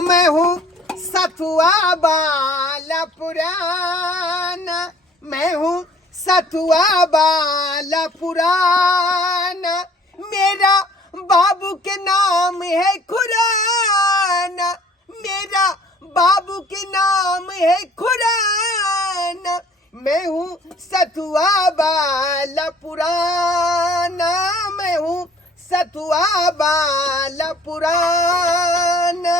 मैं हूँ सतुआ बाला पुराना, मैं हूँ सतुआ बाला पुराना, मेरा बाबू के नाम है खुराना, मेरा बाबू के नाम है खुराना, मैं हूँ सतुआ बाला पुराना, मैं हूँ सतुआ बाला पुराना।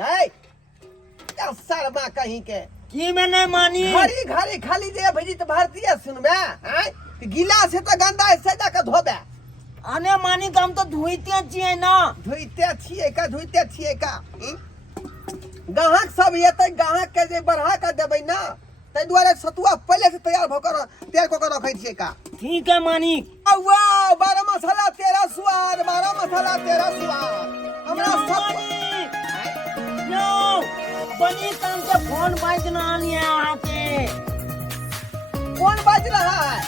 है क्या शर्मा कहीं के की मैंने मानी घड़ी घड़ी खाली जे भेजी तो भारतीय सुनबे हैं गिलास है तो गंदा है सजा के धोबे आने मानी काम तो धुइते छिए ना धुइते छिए का गाहक सब येते गाहक के जे बढ़ा के देबै ना तै दुआरे सतुआ पहले से तैयार भकर तैयार क के रखै छिए का। ठीक है मानी। वाह 12 मसाला तेरा स्वाद, 12 मसाला तेरा स्वाद हमरा सब नो बनी काम से फोन बाजना आनिया यहाँ पे कौन बाज रहा है?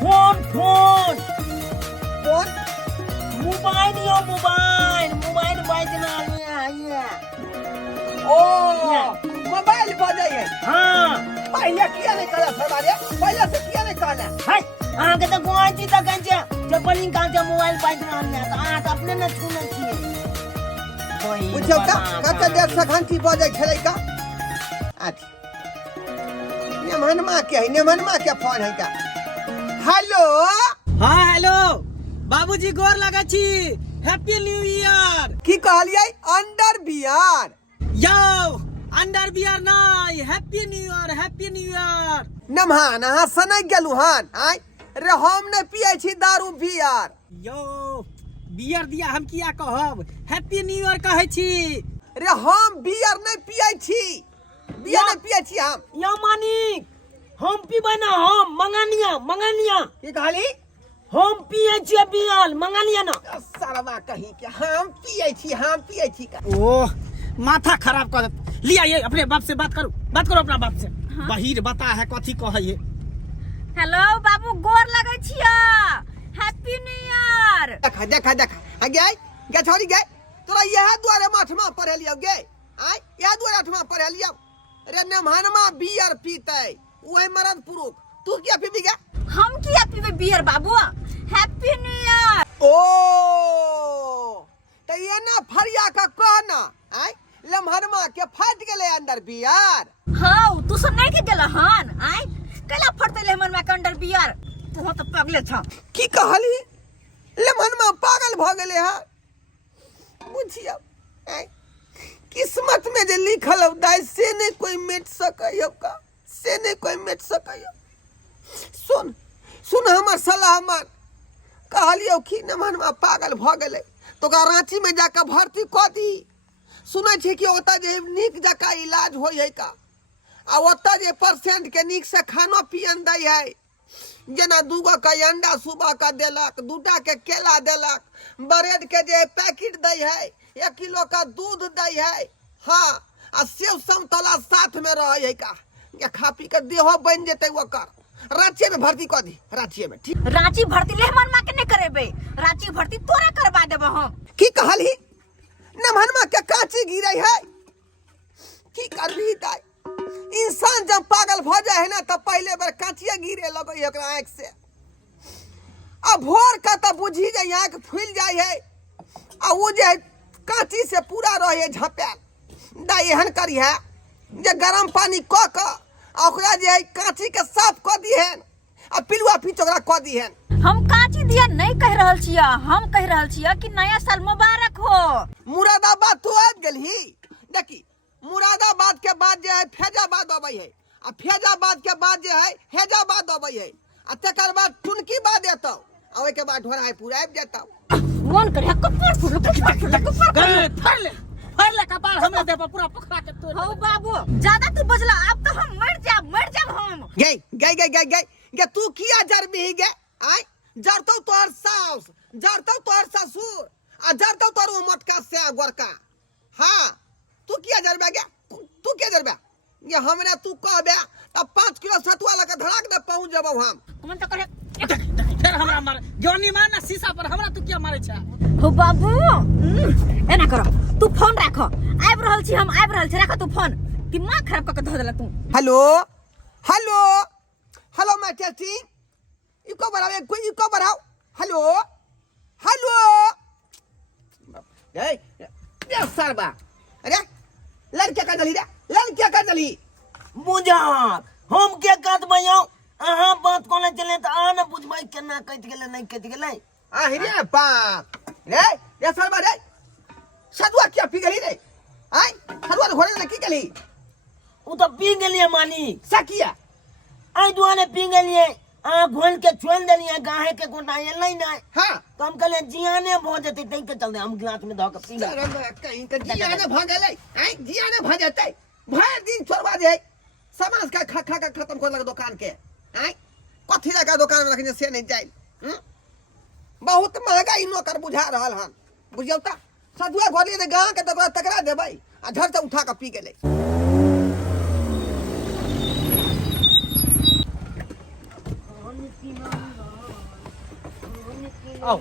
फोन फोन कौन? मोबाइल यो मोबाइल बाजना आनिया ये ओ मोबाइल बजे है। हाँ पहले किया नहीं करा सरदारे, पहले से किया नहीं कहना है आगे तो गोंची तक गंजे जब बनी काम से मोबाइल बाजना आनिया तो आज अपने न छूने छिए पूछो का कते देर से घंटी बजे खेलै का आथी नेमनमा के फोन है का। हेलो हाँ हेलो बाबूजी गोर लगा छी हैप्पी न्यू ईयर। की कहलियै अंडर बियर यो अंडर बियर नहीं हैप्पी न्यू ईयर। नमहान अहाँ सनै गेलु हन आइ रे हम नै पियै छी दारू बियर। यो बियर दिया हम किया कहब हैप्पी न्यू ईयर कहै छी। रे हम बियर नै पियै छी, बियर नै पियै छी हम। या मानिक हम पीबै ना हम मंगानिया की कहली? हम पिए छिए बियर मंगानिया ना सरवा कहीं के हम पियै छी का। ओह माथा खराब कर लिया ये अपने बाप से बात करो अपना बाप से। हाँ? बहिर बता है कथी कहै है। हेलो बाबू गोर लगै छिया हैप्पी न्यू ईयर। देखा गे छोरी गे तोरा यह दुआरे मठमा पढ़े लियो गे आइ यह दुआरे मठमा पढ़े लियो रे नेमहनमा बियर पीतै ओए मरद पुरुष तू क्या पीबी गे? हम किया पीबे बियर बाबू हैप्पी न्यू ईयर। ओ त ये ना फरिया का कहना आइ लम्हरमा के फट गेले अंदर बियर। हां तू सब नहीं के गेल हन आई कला फटले हमर में के अंडर बियर तू तो पगले छ। की कहली लम्हनमा पागल भ गेले है बुझिया आइ किस्मत में जे लिखल होता से नहीं कोई मिट सकैयो का, से नहीं कोई मिट सकैयो। सुन हमर सलाह मान कहलियो कि नमहनमा पागल भ गेले तो का रांची में जाकर भर्ती क दी। सुनै छै कि ओता जे नीक जका इलाज होय है का आ ओता जे परसेंट के नीक से खाना पियन दै है जेना दूगो का अंडा सुबह का देलक, दूटा के केला देलक, ब्रेड के जे पैकेट दै है, 1 किलो का दूध दै है। हाँ आ सेव संतरा साथ में रहे है का ये खा पी के देहो बन जेते ओकर। रांची में भर्ती क दी, रांची में ठीक। रांची भर्ती लेहमन मा के नहीं करेबे, रांची भर्ती तोरे करवा देबो हम। की कहली नमहनमा के कांची गिरै है की करबी ताई इंसान जब पागल भ जाए है ना तो पहले बार कांचिया गिरे लगे है ओकरा आंख से। अब भोर का तो बुझी जाए आंख फूल जाए है आ वो जे कांची से पूरा रहे झपेल दा एहन करी है जे गरम पानी क के ओकरा जे कांची के साफ क दी है आ पिलुआ पीच ओकरा क दी है। हम काची दिया नहीं कह रहल छिया, हम कह रहल छिया कि नया साल मुबारक हो। मुरादाबाद तो आ गेलही देखी मुरादाबाद के बाद जे है फैजाबाद अबै है आ फैजाबाद के बाद जे है हैजाबाद अबै है आ तकर बाद टुनकी बाद एतौ आ ओइ के बाद ढोराईपुर आबि जेतौ। मन करे कपर फर ले कपार हमरा दे पर पूरा पोखरा के तोड़। हो बाबू ज्यादा तू बजला अब तो हम मर जाब हम। गे तू किया जरबी गे आइ जरतौ तोहर सास, जरतौ तोहर ससुर आ जरतौ तोहर मोटका से गोरका। हां तू किया जरबे गे, तू क्या जरबे ये हमरा तू कहबे तब 5 किलो सतुआ लगा धड़ाक दे पहुंच जबौ हम। कौन तो करे फिर हमरा मार जोनी मारना शीशा पर हमरा तू क्या मारे छ। हो बाबू एना करो तू फोन राख आबि रहल छी हम आबि रहल छी राख तू फोन दिमाग खराब करके धो देला तू हेलो हेलो हेलो मैं टेस्टिंग इको बढ़ाओ हेलो हेलो ए सरबा अरे लड़किया का जली बुझाक हम के कहत भैया अहाँ बात कोना चले त आ न बुझबै केना कट गेलै नहीं कट गेलै रे बाप रे सरबा रे सदुआ क्या पी गली रे आई सदुआ घोड़े ने की गली उ त पी गेलिए मालिक सकिया आई दुआने पी गेलिए आ घोल के छोड़ देलिए गाहे के गोटा एलै नहीं हां तो हम कहले जियाने भ जते तै के चलते हम गिलास में ध के पी अरे कहीं के जियाने भ गेलै आई जियाने भ जतै भर दिन छोड़वा दे समाज का खा का खत्म कर लगे दुकान के आई कथी लगा दुकान में रखने से नहीं जाए बहुत महंगाई नौकर बुझा रहल हन बुझियौ त सदुआ घोड़ी रे गांव के तकरा देबै आ झट से उठा के पी गेलै आओ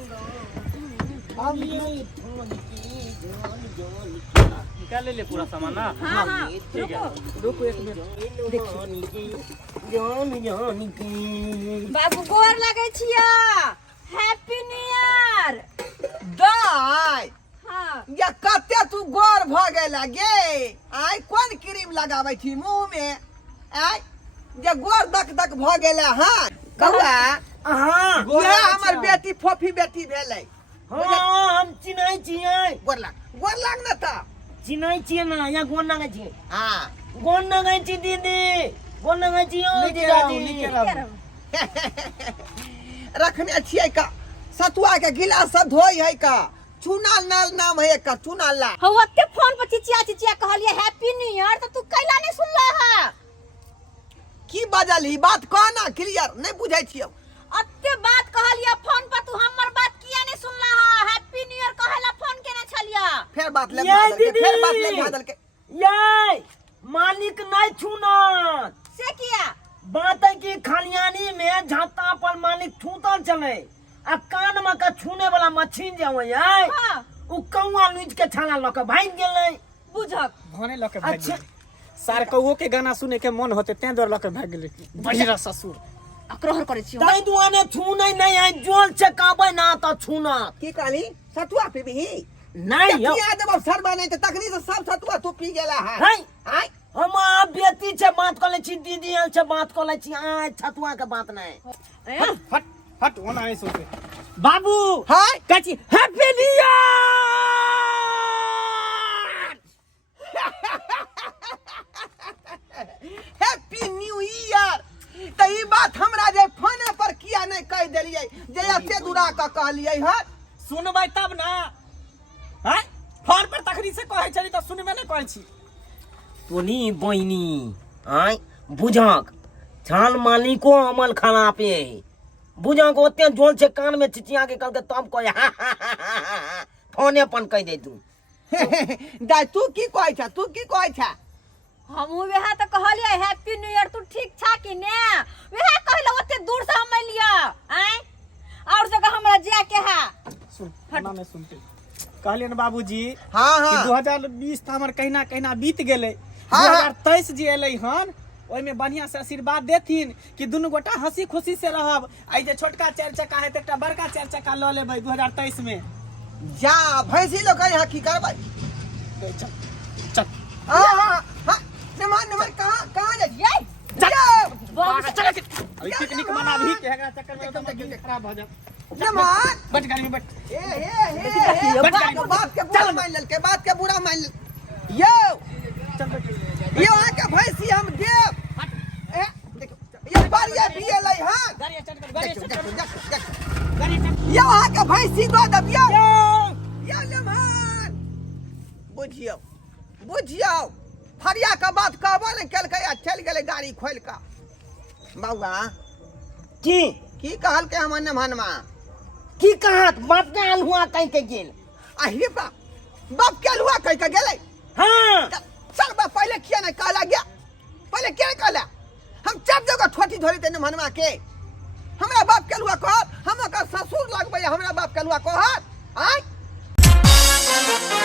निकाल ले पूरा सामान ना हां ठीक है रुको एक मिनट बाबू गोर लागै छिया हैप्पी न्यू ईयर दाई हां या कते तू गोर भ गेला गे आई कोन क्रीम लगाबै छी मुंह में आई जे गोर दक भ गेला हां कौआ हां ये हमर बेटी फोफी बेटी भेलै हां हम चिन्है छियै गोर लाग न त चिन्है छियै ना या गोन नगै छियै हां गोन नगै छी दीदी गोन नगै छी ओ जीजाजी रखने छियै का सतुआ के गिलास सब धोई है का चूना नाल नाम है का चूना ला हो ओते फोन पर चिचिया कहलिए हैप्पी न्यू ईयर तो तू कैला नहीं सुनला है की बाजल ही बात कहना क्लियर नहीं बुझै छियै अत्ते बात कहलिए फोन पर तू हमर बात किया नहीं सुनला है हैप्पी न्यू ईयर कहेला फोन केने छलिया फिर बात ले ये बादल के दीदी। फिर बात ले बादल के ये मालिक नहीं छूनत से किया बात है कि खलियानी में झाता पर मालिक छूतल चले आ कान में का छूने वाला मछीन जे होय हां उ कौआ लुच के छाला ल के भाग गेलै बुझक भने लके भाग अच्छा। गेलै सार कौओ के गाना सुने के मन होते तें दर लके भाग गेलै बढ़िया ससुर अकरहर करे छी ताई दुआने छूने नहीं है जोल चकाबै ना त छूना की कहली सतुआ पीबही नहीं हो किया जब सरबा नहीं त तकनी से सब सतुआ तू पी गेला है है आई हम आ बेटी से बात कर ले छी दीदी आल से बात कर ले छी आ छतुआ के बात नहीं हट ओना नहीं सोचे बाबू हाय कची happy new happy new year त ई बात हमरा जे फोन पर किया नहीं कह देलिए जे एते दूरा का कहलिए है सुनबै तब ना हैं फोन पर तखनी से कहै छली त सुनबे नहीं करै छी तोनी बहिनी आय बुझक छाल मालिको अमल खाना पे बुझक ओते जोल से कान में चिचिया के कहके तब कह फोने पन कह दे तू दाई तू की कहै छ हम वेहा त कहलिए हैप्पी न्यू ईयर तू ठीक छा कि ने वेहा कहले ओते दूर से हम लिया हैं और जगह हमरा जा के है सुन ना में सुनते कहलिए न बाबूजी हां कि हां 2020 त हमर कहिना बीत गेलै हाँ, 2023 जे एलै हन ओइ में बढ़िया से आशीर्वाद देथिन कि दुनु गोटा हंसी खुशी से रहब आई जे छोटका चार चक्का है त एकटा बड़का चार चक्का ल लेबै 2023 में जा भैंसी लोग यहाँ की करबै चल चल हां नमन कहां ले ये चल अभी पिकनिक मना भी के एकरा चक्कर में एकदम दिल खराब हो जा नमन बैठ गाड़ी में बैठ ए बात के बुरा मान लेल के बात के बुरा मान लेल यो चल बैठ यो आके भैंसी हम देव ए देखो ये बारिया भी एलै हां गाड़ी चल गाड़ी चल गाड़ी यो आके भैंसी दो दबियो यो नमन बुझियो फरिया का बात कहबो ने केलकै आ चल गेलै गाड़ी खोल का बौआ की कहल के हमन मनमा की कहत बात के आल हुआ कह के गेल अही बाप के हुआ कह के गेलै हां चल बा पहले किया नहीं कहला गया पहले क्या कहला हम चार जगह ठोटी धोरी तेने मनवा के हमरा बाप के हुआ कह हम का ससुर लगबै हमरा बाप के हुआ कह आय है